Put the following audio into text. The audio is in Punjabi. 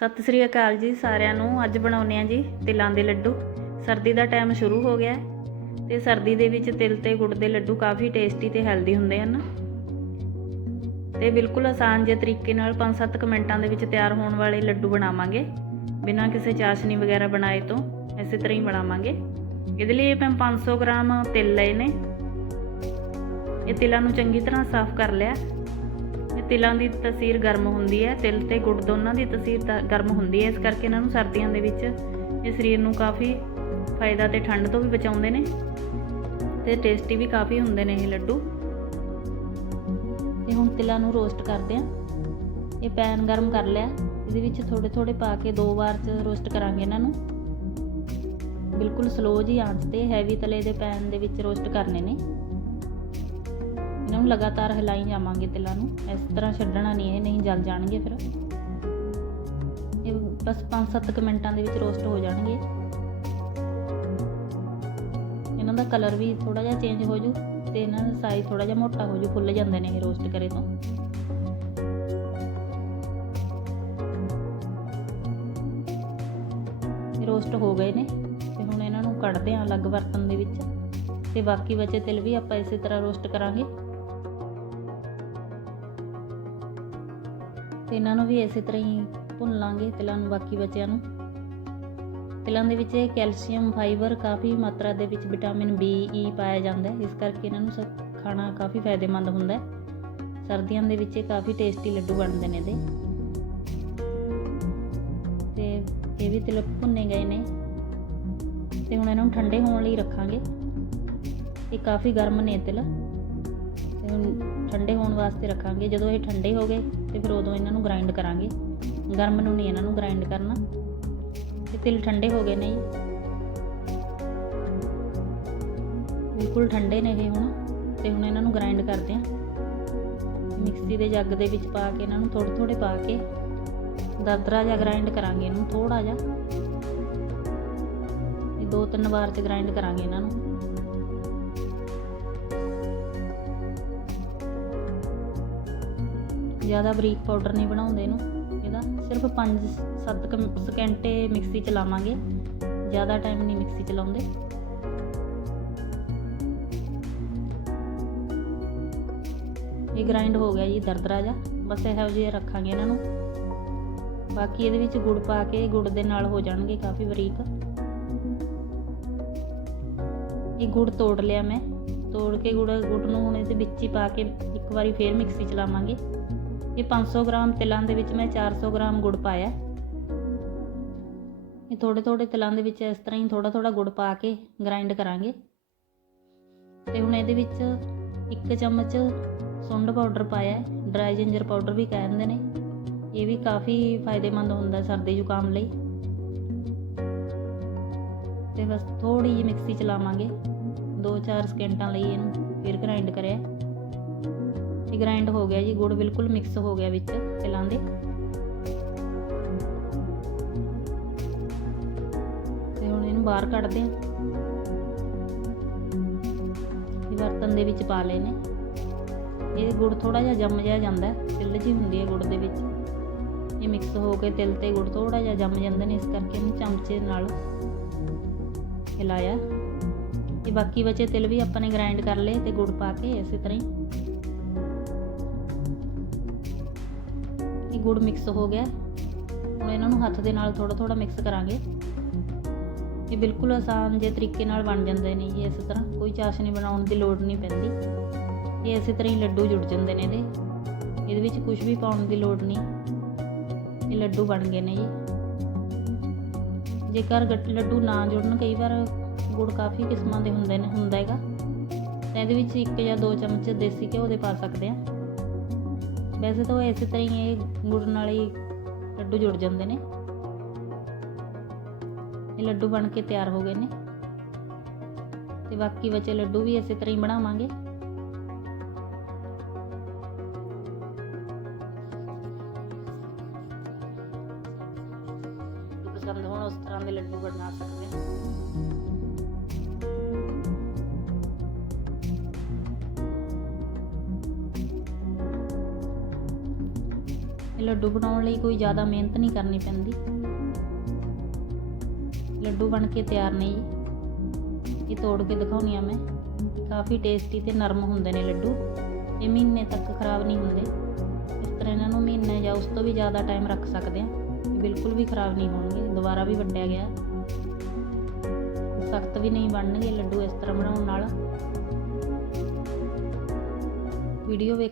ਸਤਿ ਸ੍ਰੀ ਅਕਾਲ ਜੀ ਸਾਰਿਆਂ ਨੂੰ। ਅੱਜ ਬਣਾਉਨੇ ਆ ਜੀ ਤਿਲਾਂ ਦੇ ਲੱਡੂ। ਸਰਦੀ ਦਾ ਟਾਈਮ ਸ਼ੁਰੂ ਹੋ ਗਿਆ ਹੈ ਤੇ ਸਰਦੀ ਦੇ ਵਿੱਚ ਤਿਲ ਤੇ ਗੁੜ ਦੇ ਲੱਡੂ ਕਾਫੀ ਟੇਸਟੀ ਤੇ ਹੈਲਦੀ ਹੁੰਦੇ ਹਨ। ਤੇ ਬਿਲਕੁਲ ਆਸਾਨ ਜਿਹੇ ਤਰੀਕੇ ਨਾਲ 5-7 ਮਿੰਟਾਂ ਦੇ ਵਿੱਚ ਤਿਆਰ ਹੋਣ ਵਾਲੇ ਲੱਡੂ ਬਣਾਵਾਂਗੇ। ਬਿਨਾਂ ਕਿਸੇ ਚਾਸ਼ਨੀ ਵਗੈਰਾ ਬਣਾਏ ਤੋਂ ਇਸੇ ਤਰ੍ਹਾਂ ਹੀ ਬਣਾਵਾਂਗੇ। ਇਹਦੇ ਲਈ ਮੈਂ 500 ਗ੍ਰਾਮ ਤਿਲ ਲਏ ਨੇ। ਇਹ ਤਿਲਾਂ ਨੂੰ ਚੰਗੀ ਤਰ੍ਹਾਂ ਸਾਫ਼ ਕਰ ਲਿਆ। ਤਿਲਾਂ ਦੀ ਤਸੀਰ ਗਰਮ ਹੁੰਦੀ ਹੈ, ਤਿਲ ਤੇ ਗੁੜ ਦੋਨਾਂ ਦੀ ਤਸੀਰ ਗਰਮ ਹੁੰਦੀ ਹੈ, ਇਸ ਕਰਕੇ ਇਹਨਾਂ ਨੂੰ ਸਰਦੀਆਂ ਦੇ ਵਿੱਚ ਇਹ ਸਰੀਰ ਨੂੰ ਕਾਫੀ ਫਾਇਦਾ ਤੇ ਠੰਡ ਤੋਂ ਵੀ ਬਚਾਉਂਦੇ ਨੇ ਤੇ ਟੇਸਟੀ ਵੀ ਕਾਫੀ ਹੁੰਦੇ ਨੇ ਇਹ ਲੱਡੂ। ਤੇ ਹੁਣ ਤਿਲਾਂ ਨੂੰ ਰੋਸਟ ਕਰਦੇ ਆਂ ਇਹ ਪੈਨ ਗਰਮ ਕਰ ਲਿਆ। ਇਹਦੇ ਵਿੱਚ ਥੋੜੇ ਥੋੜੇ ਪਾ ਕੇ ਦੋ ਵਾਰ ਚ ਰੋਸਟ ਕਰਾਂਗੇ ਇਹਨਾਂ ਨੂੰ। ਬਿਲਕੁਲ ਸਲੋ ਜੀ ਆਂਚ ਤੇ ਹੈਵੀ ਤਲੇ ਦੇ ਪੈਨ ਦੇ ਵਿੱਚ ਰੋਸਟ ਕਰਨੇ ਨੇ। ਇਹਨਾਂ ਨੂੰ ਲਗਾਤਾਰ ਹਿਲਾਈ ਜਾਵਾਂਗੇ ਤਿਲਾਂ ਨੂੰ। ਇਸ ਤਰ੍ਹਾਂ ਛੱਡਣਾ ਨਹੀਂ, ਇਹ ਨਹੀਂ ਜਲ ਜਾਣਗੇ ਫਿਰ। ਇਹ ਬਸ 5-7 ਮਿੰਟਾਂ ਦੇ ਵਿੱਚ ਰੋਸਟ ਹੋ ਜਾਣਗੇ। ਇਹਨਾਂ ਦਾ ਕਲਰ ਵੀ ਥੋੜਾ ਜਿਹਾ ਚੇਂਜ ਹੋ ਜੂ ਤੇ ਇਹਨਾਂ ਦਾ ਸਾਈਜ਼ ਥੋੜਾ ਜਿਹਾ ਮੋਟਾ ਹੋ ਜੂ, ਫੁੱਲ ਜਾਂਦੇ ਨੇ ਇਹ ਰੋਸਟ ਕਰੇ ਤੋਂ। ਰੋਸਟ ਹੋ ਗਏ ਨੇ ਤੇ ਹੁਣ ਇਹਨਾਂ ਨੂੰ ਕੱਢਦੇ ਆਂ ਅਲੱਗ ਬਰਤਨ ਦੇ ਵਿੱਚ। ਤੇ ਬਾਕੀ ਬਚੇ ਤਿਲ ਵੀ ਆਪਾਂ ਇਸੇ ਤਰ੍ਹਾਂ ਰੋਸਟ ਕਰਾਂਗੇ। ਤੇ ਇਹਨਾਂ ਨੂੰ ਵੀ ਇਸੇ ਤਰ੍ਹਾਂ ਹੀ ਭੁੰਨ ਲਾਂਗੇ ਤਿਲਾਂ ਨੂੰ, ਬਾਕੀ ਬਚਿਆਂ ਨੂੰ। ਤਿਲਾਂ ਦੇ ਵਿੱਚ ਕੈਲਸ਼ੀਅਮ, ਫਾਈਬਰ ਕਾਫੀ ਮਾਤਰਾ ਦੇ ਵਿੱਚ ਵਿਟਾਮਿਨ ਬੀ, ਈ ਪਾਇਆ ਜਾਂਦਾ ਹੈ। ਇਸ ਕਰਕੇ ਇਹਨਾਂ ਨੂੰ ਸ- ਖਾਣਾ ਕਾਫੀ ਫਾਇਦੇਮੰਦ ਹੁੰਦਾ ਹੈ। ਸਰਦੀਆਂ ਦੇ ਵਿੱਚ ਇਹ ਕਾਫੀ ਟੇਸਟੀ ਲੱਡੂ ਬਣਦੇ ਨੇ ਇਹਦੇ। ਤੇ ਇਹ ਵੀ ਤਿਲ ਭੁੰਨੇ ਗਏ ਨੇ। ਤੇ ਹੁਣ ਇਹਨਾਂ ਨੂੰ ਠੰਡੇ ਹੋਣ ਲਈ ਰੱਖਾਂਗੇ। ਇਹ ਕਾਫੀ ਗਰਮ ਨੇ ਤਿਲ। ਤੇ ਠੰਡੇ ਹੋਣ ਵਾਸਤੇ ਰੱਖਾਂਗੇ। ਜਦੋਂ ਇਹ ਠੰਡੇ ਹੋ ਗਏ, ਤੇ ਫਿਰ ਉਦੋਂ ਇਹਨਾਂ ਨੂੰ ਗ੍ਰਾਈਂਡ ਕਰਾਂਗੇ। ਗਰਮ ਨੂੰ ਨਹੀਂ, ਇਹਨਾਂ ਨੂੰ ਗ੍ਰਾਈਂਡ ਕਰਨਾ। ਤੇ ਤਿਲ ਠੰਡੇ ਹੋ ਗਏ ਨੇ ਬਿਲਕੁਲ ਠੰਡੇ ਨੇ ਇਹ ਹੁਣ। ਤੇ ਹੁਣ ਇਹਨਾਂ ਨੂੰ ਗ੍ਰਾਈਂਡ ਕਰਦੇ ਆਂ। ਮਿਕਸੀ ਦੇ ਜੱਗ ਦੇ ਵਿੱਚ ਪਾ ਕੇ ਇਹਨਾਂ ਨੂੰ ਥੋੜੇ ਥੋੜੇ ਪਾ ਕੇ ਦਰਦਰਾ ਜਿਹਾ ਗ੍ਰਾਈਂਡ ਕਰਾਂਗੇ ਇਹਨੂੰ ਥੋੜਾ ਜਿਹਾ। ਇਹ ਦੋ ਤਿੰਨ ਵਾਰ ਚ ਗ੍ਰਾਈਂਡ ਕਰਾਂਗੇ ਇਹਨਾਂ ਨੂੰ। ਜ਼ਿਆਦਾ ਬਰੀਕ ਪਾਊਡਰ ਨਹੀਂ ਬਣਾਉਂਦੇ ਇਹਨੂੰ। ਇਹਦਾ ਸਿਰਫ 5-7 ਸਕਿੰਟੇ ਮਿਕਸੀ ਚ ਲਾਵਾਂਗੇ। ਜ਼ਿਆਦਾ ਟਾਈਮ ਨਹੀਂ ਮਿਕਸੀ ਚ ਲਾਉਂਦੇ। ਇਹ ਗ੍ਰਾਈਂਡ ਹੋ ਗਿਆ ਜੀ ਦਰਦਰਾ ਜਿਹਾ ਬਸ ਇਹੋ ਜਿਹੇ ਰੱਖਾਂਗੇ ਇਹਨਾਂ ਨੂੰ। ਬਾਕੀ ਇਹਦੇ ਵਿੱਚ ਗੁੜ ਪਾ ਕੇ, ਗੁੜ ਦੇ ਨਾਲ ਹੋ ਜਾਣਗੇ ਕਾਫੀ ਬਰੀਕ। ਇਹ ਗੁੜ ਤੋੜ ਲਿਆ ਮੈਂ। ਤੋੜ ਕੇ ਗੁੜ ਗੁੜ ਨੂੰ ਹੁਣ ਇਹਦੇ ਵਿੱਚ ਹੀ ਪਾ ਕੇ ਇੱਕ ਵਾਰੀ ਫੇਰ ਮਿਕਸੀ ਚਲਾਵਾਂਗੇ ਇਹ 500 ਗ੍ਰਾਮ ਤਿਲਾਂ ਦੇ ਵਿੱਚ ਮੈਂ 400 ਗ੍ਰਾਮ ਗੁੜ ਪਾਇਆ। ਇਹ ਥੋੜੇ ਥੋੜੇ ਤਿਲਾਂ ਦੇ ਵਿੱਚ ਇਸ ਤਰ੍ਹਾਂ ਹੀ ਥੋੜਾ ਥੋੜਾ ਗੁੜ ਪਾ ਕੇ ਗ੍ਰਾਈਂਡ ਕਰਾਂਗੇ। ਤੇ ਹੁਣ ਇਹਦੇ ਵਿੱਚ ਇੱਕ ਚਮਚ ਸੁੰਡ ਪਾਊਡਰ ਪਾਇਆ ਹੈ। ਡਰਾਈ ਜਿੰਜਰ ਪਾਊਡਰ ਵੀ ਕਹਿੰਦੇ ਨੇ। ਇਹ ਵੀ ਕਾਫੀ ਫਾਇਦੇਮੰਦ ਹੁੰਦਾ ਸਰਦੀ ਜ਼ੁਕਾਮ ਲਈ। ਤੇ ਬਸ ਥੋੜੀ ਜਿਹੀ ਮਿਕਸੀ ਚਲਾਵਾਂਗੇ। 2-4 ਸਕਿੰਟਾਂ ਲਈ ਇਹਨੂੰ ਫਿਰ ਗ੍ਰਾਈਂਡ ਕਰਿਆ। ਗ੍ਰਾਈਂਡ ਹੋ ਗਿਆ ਜੀ, ਗੁੜ ਬਿਲਕੁਲ ਮਿਕਸ ਹੋ ਗਿਆ ਵਿੱਚ ਤਿਲਾਂ ਦੇ। ਤੇ ਹੁਣ ਇਹਨੂੰ ਬਾਹਰ ਕੱਢਦੇ ਹਾਂ। ਇਹ ਬਰਤਨ ਦੇ ਵਿੱਚ ਪਾ ਲਏ ਨੇ। ਇਹ ਗੁੜ ਥੋੜਾ ਜਿਹਾ ਜੰਮ ਜਿਹਾ ਜਾਂਦਾ ਤਿਲ ਜੀ ਹੁੰਦੀ ਹੈ ਗੁੜ ਦੇ ਵਿੱਚ। ਇਹ ਮਿਕਸ ਹੋ ਕੇ ਤਿਲ ਤੇ ਗੁੜ ਥੋੜਾ ਜਿਹਾ ਜੰਮ ਜਾਂਦੇ ਨੇ, ਇਸ ਕਰਕੇ ਇਹਨੂੰ ਚਮਚੇ ਨਾਲ ਹਿਲਾਇਆ। ਇਹ ਬਾਕੀ ਬਚੇ ਤਿਲ ਵੀ ਆਪਾਂ ਨੇ ਗ੍ਰਾਈਂਡ ਕਰ ਲਏ ਤੇ ਗੁੜ ਪਾ ਕੇ ਇਸੇ ਤਰ੍ਹਾਂ ਹੀ। ਗੁੜ ਮਿਕਸ ਹੋ ਗਿਆ। ਹੁਣ ਇਹਨਾਂ ਨੂੰ ਹੱਥ ਦੇ ਨਾਲ ਥੋੜਾ ਥੋੜਾ ਮਿਕਸ ਕਰਾਂਗੇ। ਇਹ ਬਿਲਕੁਲ ਆਸਾਨ ਜੇ ਤਰੀਕੇ ਨਾਲ ਬਣ ਜਾਂਦੇ ਨੇ ਜੀ ਇਸ ਤਰ੍ਹਾਂ। ਕੋਈ ਚਾਸ਼ਨੀ ਬਣਾਉਣ ਦੀ ਲੋੜ ਨਹੀਂ ਪੈਂਦੀ। ਇਹ ਇਸੇ ਤਰ੍ਹਾਂ ਹੀ ਲੱਡੂ ਜੁੜ ਜਾਂਦੇ ਨੇ ਇਹਦੇ। ਇਹਦੇ ਵਿੱਚ ਕੁਝ ਵੀ ਪਾਉਣ ਦੀ ਲੋੜ ਨਹੀਂ। ਇਹ ਲੱਡੂ ਬਣ ਗਏ ਨੇ ਜੀ। ਜੇਕਰ ਗੱਟ ਲੱਡੂ ਨਾ ਜੁੜਨ, ਕਈ ਵਾਰ ਗੁੜ ਕਾਫੀ ਕਿਸਮਾਂ ਦੇ ਹੁੰਦੇ ਨੇ, ਹੁੰਦਾ ਹੈਗਾ। ਤਾਂ ਇਹਦੇ ਵਿੱਚ ਇੱਕ ਜਾਂ ਦੋ ਚਮਚ ਦੇਸੀ ਘਿਓ ਦੇ ਪਾ ਸਕਦੇ ਆ। ਵੈਸੇ ਤਾਂ ਉਹ ਇਸੇ ਤਰ੍ਹਾਂ ਹੀ ਇਹ ਗੁੜ ਨਾਲ ਹੀ ਲੱਡੂ ਜੁੜ ਜਾਂਦੇ ਨੇ। ਇਹ ਲੱਡੂ ਬਣ ਕੇ ਤਿਆਰ ਹੋ ਗਏ ਨੇ। ਤੇ ਬਾਕੀ ਬਚੇ ਲੱਡੂ ਵੀ ਇਸੇ ਤਰ੍ਹਾਂ ਹੀ ਬਣਾਵਾਂਗੇ। ਪਸੰਦ ਹੋਣ ਉਸ ਤਰ੍ਹਾਂ ਦੇ ਲੱਡੂ ਬਣਾ ਸਕਦੇ ਹਾਂ। ਲੱਡੂ ਬਣਾਉਣ ਲਈ ਕੋਈ ਜ਼ਿਆਦਾ ਮਿਹਨਤ ਨਹੀਂ ਕਰਨੀ ਪੈਂਦੀ। ਲੱਡੂ ਬਣ ਕੇ ਤਿਆਰ ਨੇ ਜੀ ਇਹ ਤੋੜ ਕੇ ਦਿਖਾਉਣੀ ਆ ਮੈਂ। ਕਾਫੀ ਟੇਸਟੀ ਤੇ ਨਰਮ ਹੁੰਦੇ ਨੇ ਲੱਡੂ। ਇਹ ਮਹੀਨੇ ਤੱਕ ਖਰਾਬ ਨਹੀਂ ਹੁੰਦੇ। ਇਸ ਤਰ੍ਹਾਂ ਇਹਨਾਂ ਨੂੰ ਮਹੀਨੇ ਜਾਂ ਉਸ ਤੋਂ ਵੀ ਜ਼ਿਆਦਾ ਟਾਈਮ ਰੱਖ ਸਕਦੇ ਆ। ਬਿਲਕੁਲ ਵੀ ਖਰਾਬ ਨਹੀਂ ਹੋਣਗੇ। ਦੁਬਾਰਾ ਵੀ ਵੰਡਿਆ ਗਿਆ। ਸਖਤ ਵੀ ਨਹੀਂ ਬਣਨਗੇ ਲੱਡੂ ਇਸ ਤਰ੍ਹਾਂ ਬਣਾਉਣ ਨਾਲ। ਵੀਡੀਓ ਵੇਖ